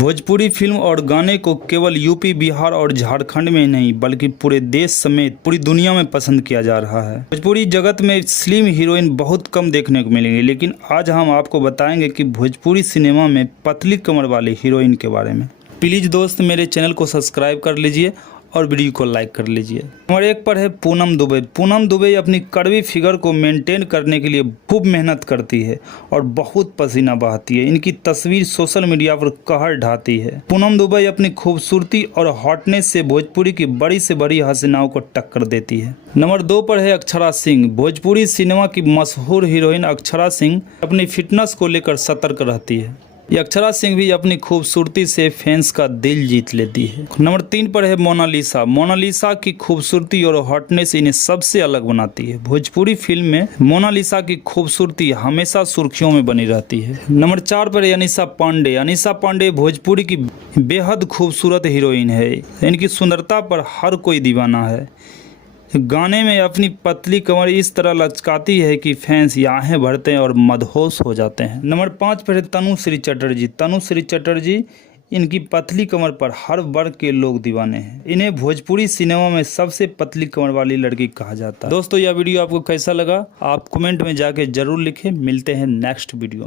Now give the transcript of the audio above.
Bhojpuri film और गाने को केवल यूपी, बिहार और झारखंड में ही नहीं बल्कि पूरे देश समेत पूरी दुनिया में पसंद किया जा रहा है। भोजपुरी जगत में स्लिम हीरोइन बहुत कम देखने को मिलेंगी, लेकिन आज हम आपको बताएंगे कि भोजपुरी सिनेमा में पतली कमर वाली हीरोइन के बारे में। प्लीज़ दोस्त मेरे चैनल को सब्सक्राइब कर लीजिए और वीडियो को लाइक कर लीजिए। नंबर 1 पर है पूनम दुबे। पूनम दुबे अपनी कड़वी फिगर को मेंटेन करने के लिए खूब मेहनत करती है और बहुत पसीना बहाती है। इनकी तस्वीर सोशल मीडिया पर कहर ढाती है। पूनम दुबे अपनी खूबसूरती और हॉटनेस से भोजपुरी की बड़ी से बड़ी हसीनाओं को टक्कर देती है। नंबर 2 पर है अक्षरा सिंह। भोजपुरी सिनेमा की मशहूर हीरोइन अक्षरा सिंह अपनी फिटनेस को लेकर सतर्क रहती है। ये अक्षरा सिंह भी अपनी खूबसूरती से फैंस का दिल जीत लेती है। नंबर 3 पर है मोनालिसा। मोनालिसा की खूबसूरती और हॉटनेस इन्हें सबसे अलग बनाती है। भोजपुरी फिल्म में मोनालिसा की खूबसूरती हमेशा सुर्खियों में बनी रहती है। नंबर 4 पर है अनीसा पांडे। अनीसा पांडे भोजपुरी की बेहद खूबसूरत हीरोइन है। इनकी सुंदरता पर हर कोई दीवाना है। गाने में अपनी पतली कमर इस तरह लचकाती है कि फैंस आहें भरते हैं और मदहोश हो जाते हैं। नंबर 5 पर है तनुश्री चटर्जी। तनुश्री चटर्जी इनकी पतली कमर पर हर वर्ग के लोग दीवाने हैं। इन्हें भोजपुरी सिनेमा में सबसे पतली कमर वाली लड़की कहा जाता है। दोस्तों, यह वीडियो आपको कैसा लगा आप कमेंट में जाके जरूर लिखें। मिलते हैं नेक्स्ट वीडियो।